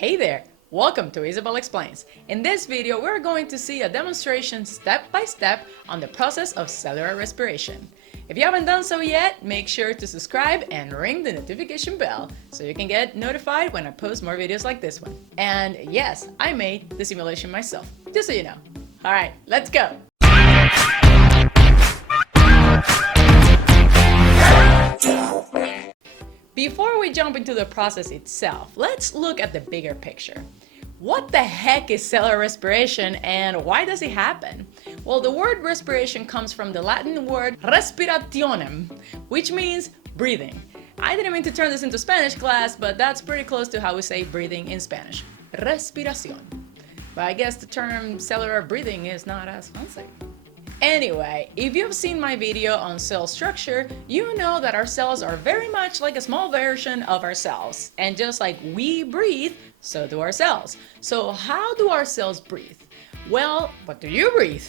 Hey there! Welcome to Isabel Explains. In this video, we're going to see a demonstration step by step on the process of cellular respiration. If you haven't done so yet, make sure to subscribe and ring the notification bell so you can get notified when I post more videos like this one. And yes, I made the simulation myself, just so you know. Alright, let's go! Before we jump into the process itself, let's look at the bigger picture. What the heck is cellular respiration and why does it happen? Well, the word respiration comes from the Latin word respirationem, which means breathing. I didn't mean to turn this into Spanish class, but that's pretty close to how we say breathing in Spanish. Respiración. But I guess the term cellular breathing is not as fancy. Anyway, if you've seen my video on cell structure, you know that our cells are very much like a small version of ourselves. And just like we breathe, so do our cells. So how do our cells breathe? Well, what do you breathe?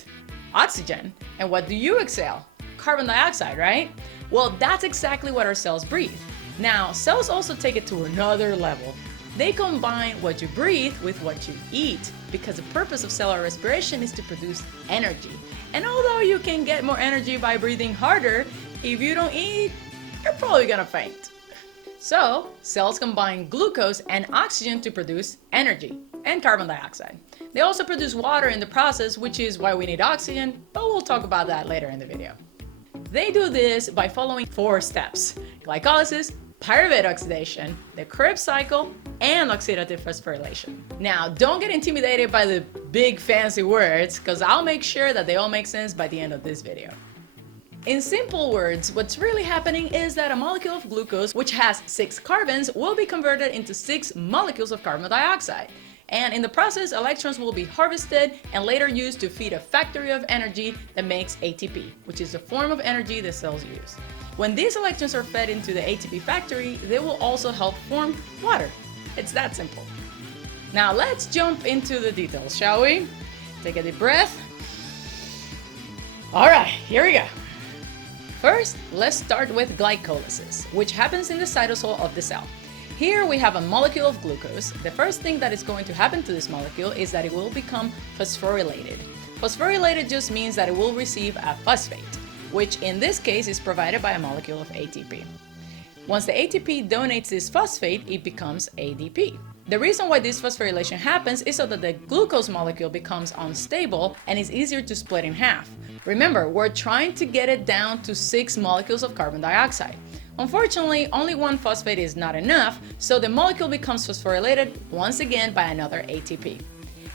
Oxygen. And what do you exhale? Carbon dioxide, right? Well, that's exactly what our cells breathe. Now, cells also take it to another level. They combine what you breathe with what you eat because the purpose of cellular respiration is to produce energy. And although you can get more energy by breathing harder, if you don't eat, you're probably gonna faint. So, cells combine glucose and oxygen to produce energy and carbon dioxide. They also produce water in the process, which is why we need oxygen, but we'll talk about that later in the video. They do this by following 4 steps: glycolysis, pyruvate oxidation, the Krebs cycle, and oxidative phosphorylation. Now, don't get intimidated by the big fancy words, because I'll make sure that they all make sense by the end of this video. In simple words, what's really happening is that a molecule of glucose, which has 6 carbons, will be converted into 6 molecules of carbon dioxide. And in the process, electrons will be harvested and later used to feed a factory of energy that makes ATP, which is the form of energy the cells use. When these electrons are fed into the ATP factory, they will also help form water. It's that simple. Now let's jump into the details, shall we? Take a deep breath. All right, here we go. First, let's start with glycolysis, which happens in the cytosol of the cell. Here we have a molecule of glucose. The first thing that is going to happen to this molecule is that it will become phosphorylated. Phosphorylated just means that it will receive a phosphate, which in this case is provided by a molecule of ATP. Once the ATP donates this phosphate, it becomes ADP. The reason why this phosphorylation happens is so that the glucose molecule becomes unstable and is easier to split in half. Remember, we're trying to get it down to 6 molecules of carbon dioxide. Unfortunately, only 1 phosphate is not enough, so the molecule becomes phosphorylated once again by another ATP.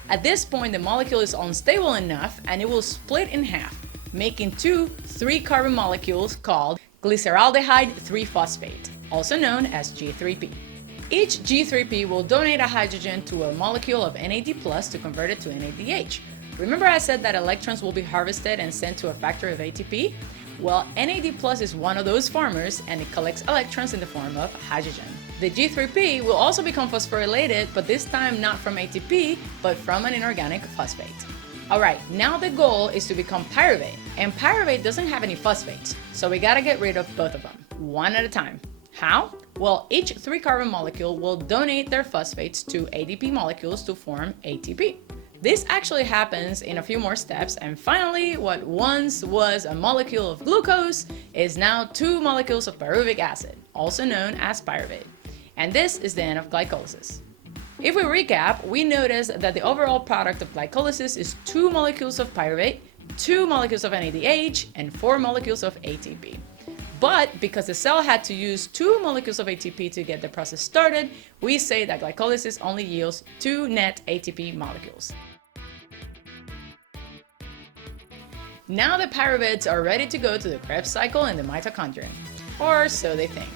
At this point, the molecule is unstable enough and it will split in half, making 2 3-carbon molecules called glyceraldehyde 3-phosphate, also known as G3P. Each G3P will donate a hydrogen to a molecule of NAD+ to convert it to NADH. Remember I said that electrons will be harvested and sent to a factory of ATP? Well, NAD+ is one of those farmers and it collects electrons in the form of hydrogen. The G3P will also become phosphorylated, but this time not from ATP, but from an inorganic phosphate. Alright, now the goal is to become pyruvate, and pyruvate doesn't have any phosphates, so we gotta get rid of both of them, one at a time. How? Well, each 3-carbon molecule will donate their phosphates to ADP molecules to form ATP. This actually happens in a few more steps, and finally, what once was a molecule of glucose is now 2 molecules of pyruvic acid, also known as pyruvate. And this is the end of glycolysis. If we recap, we notice that the overall product of glycolysis is 2 molecules of pyruvate, 2 molecules of NADH, and 4 molecules of ATP. But because the cell had to use 2 molecules of ATP to get the process started, we say that glycolysis only yields 2 net ATP molecules. Now the pyruvates are ready to go to the Krebs cycle in the mitochondrion, or so they think.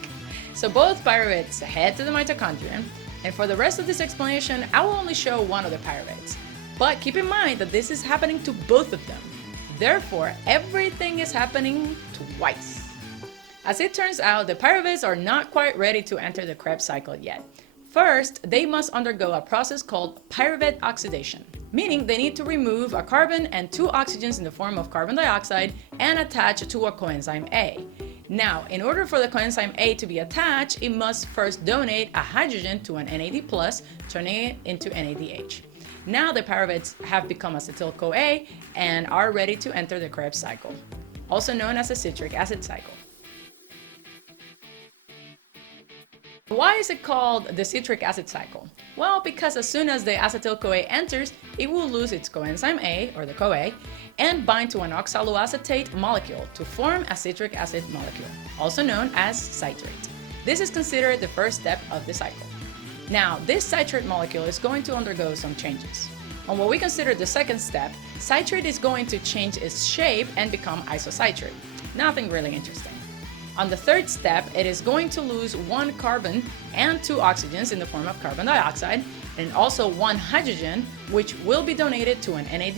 So both pyruvates head to the mitochondrion, and for the rest of this explanation, I will only show one of the pyruvates. But keep in mind that this is happening to both of them. Therefore, everything is happening twice. As it turns out, the pyruvates are not quite ready to enter the Krebs cycle yet. First, they must undergo a process called pyruvate oxidation, meaning they need to remove a carbon and 2 oxygens in the form of carbon dioxide and attach to a coenzyme A. Now, in order for the coenzyme A to be attached, it must first donate a hydrogen to an NAD+, turning it into NADH. Now the pyruvates have become acetyl-CoA and are ready to enter the Krebs cycle, also known as the citric acid cycle. Why is it called the citric acid cycle? Well, because as soon as the acetyl-CoA enters, it will lose its coenzyme A, or the CoA, and bind to an oxaloacetate molecule to form a citric acid molecule, also known as citrate. This is considered the first step of the cycle. Now, this citrate molecule is going to undergo some changes. On what we consider the second step, citrate is going to change its shape and become isocitrate. Nothing really interesting. On the third step, it is going to lose one carbon and two oxygens in the form of carbon dioxide, and also one hydrogen, which will be donated to an NAD+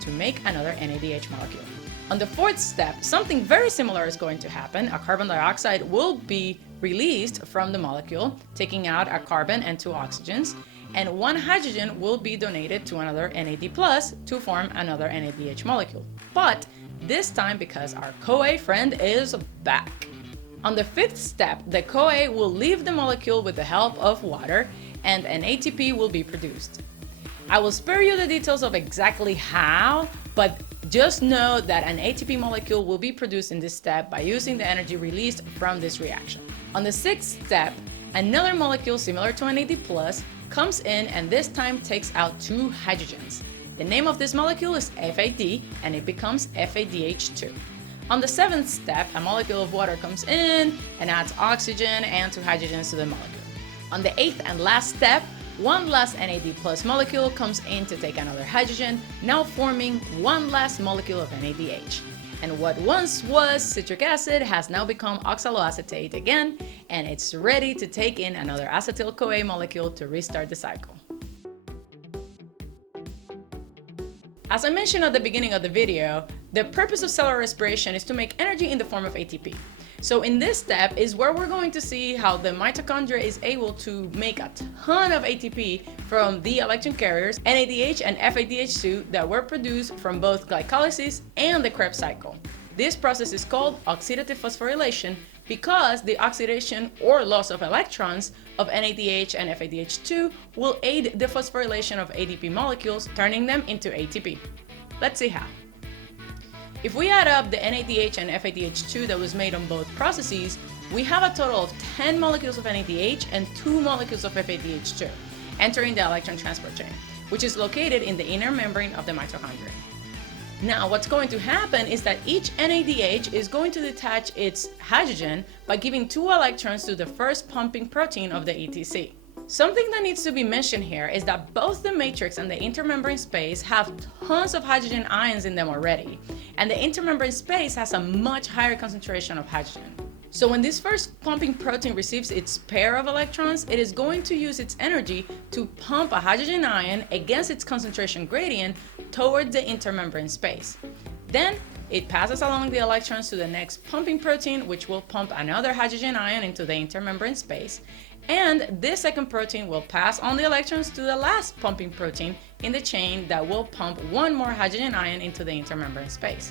to make another NADH molecule. On the fourth step, something very similar is going to happen. A carbon dioxide will be released from the molecule, taking out a carbon and two oxygens, and one hydrogen will be donated to another NAD+ to form another NADH molecule. But this time because our CoA friend is back. On the fifth step, the CoA will leave the molecule with the help of water, and an ATP will be produced. I will spare you the details of exactly how, but just know that an ATP molecule will be produced in this step by using the energy released from this reaction. On the sixth step, another molecule similar to an NAD+ comes in and this time takes out two hydrogens. The name of this molecule is FAD, and it becomes FADH2. On the seventh step, a molecule of water comes in and adds oxygen and two hydrogens to the molecule. On the eighth and last step, one last NAD+ molecule comes in to take another hydrogen, now forming one last molecule of NADH. And what once was citric acid has now become oxaloacetate again, and it's ready to take in another acetyl-CoA molecule to restart the cycle. As I mentioned at the beginning of the video, the purpose of cellular respiration is to make energy in the form of ATP. So in this step is where we're going to see how the mitochondria is able to make a ton of ATP from the electron carriers, NADH and FADH2, that were produced from both glycolysis and the Krebs cycle. This process is called oxidative phosphorylation because the oxidation or loss of electrons of NADH and FADH2 will aid the phosphorylation of ADP molecules, turning them into ATP. Let's see how. If we add up the NADH and FADH2 that was made on both processes, we have a total of 10 molecules of NADH and 2 molecules of FADH2 entering the electron transport chain, which is located in the inner membrane of the mitochondria. Now, what's going to happen is that each NADH is going to detach its hydrogen by giving 2 electrons to the first pumping protein of the ETC. Something that needs to be mentioned here is that both the matrix and the intermembrane space have tons of hydrogen ions in them already, and the intermembrane space has a much higher concentration of hydrogen. So when this first pumping protein receives its pair of electrons, it is going to use its energy to pump a hydrogen ion against its concentration gradient towards the intermembrane space. Then it passes along the electrons to the next pumping protein, which will pump another hydrogen ion into the intermembrane space. And this second protein will pass on the electrons to the last pumping protein in the chain that will pump one more hydrogen ion into the intermembrane space.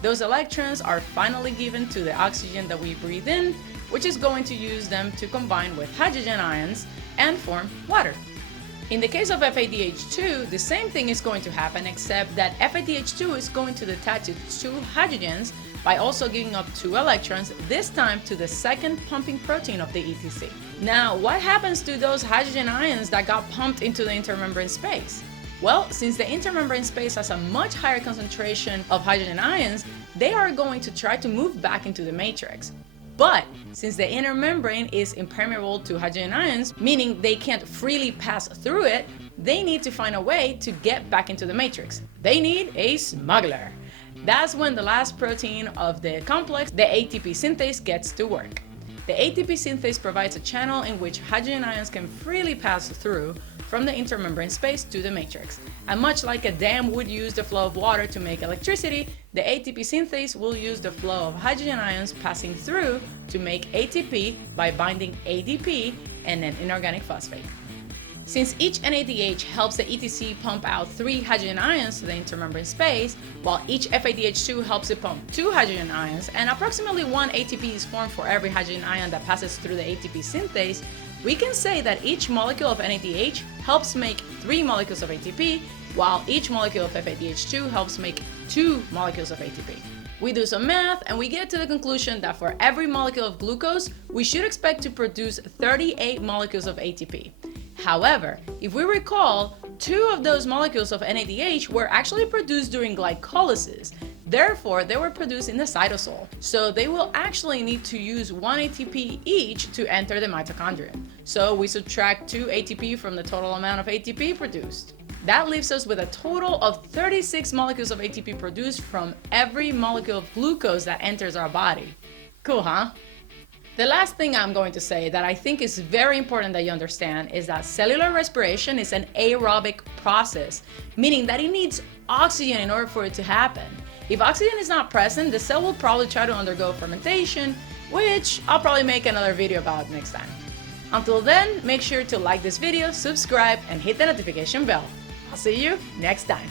Those electrons are finally given to the oxygen that we breathe in, which is going to use them to combine with hydrogen ions and form water. In the case of FADH2, the same thing is going to happen, except that FADH2 is going to detach its 2 hydrogens by also giving up 2 electrons, this time to the second pumping protein of the ETC. Now, what happens to those hydrogen ions that got pumped into the intermembrane space? Well, since the intermembrane space has a much higher concentration of hydrogen ions, they are going to try to move back into the matrix. But since the inner membrane is impermeable to hydrogen ions, meaning they can't freely pass through it, they need to find a way to get back into the matrix. They need a smuggler. That's when the last protein of the complex, the ATP synthase, gets to work. The ATP synthase provides a channel in which hydrogen ions can freely pass through from the intermembrane space to the matrix. And much like a dam would use the flow of water to make electricity, the ATP synthase will use the flow of hydrogen ions passing through to make ATP by binding ADP and an inorganic phosphate. Since each NADH helps the ETC pump out 3 hydrogen ions to the intermembrane space, while each FADH2 helps it pump 2 hydrogen ions, and approximately 1 ATP is formed for every hydrogen ion that passes through the ATP synthase, we can say that each molecule of NADH helps make 3 molecules of ATP, while each molecule of FADH2 helps make 2 molecules of ATP. We do some math and we get to the conclusion that for every molecule of glucose, we should expect to produce 38 molecules of ATP. However, if we recall, 2 of those molecules of NADH were actually produced during glycolysis. Therefore, they were produced in the cytosol. So they will actually need to use 1 ATP each to enter the mitochondria. So we subtract 2 ATP from the total amount of ATP produced. That leaves us with a total of 36 molecules of ATP produced from every molecule of glucose that enters our body. Cool, huh? The last thing I'm going to say that I think is very important that you understand is that cellular respiration is an aerobic process, meaning that it needs oxygen in order for it to happen. If oxygen is not present, the cell will probably try to undergo fermentation, which I'll probably make another video about next time. Until then, make sure to like this video, subscribe, and hit the notification bell. I'll see you next time.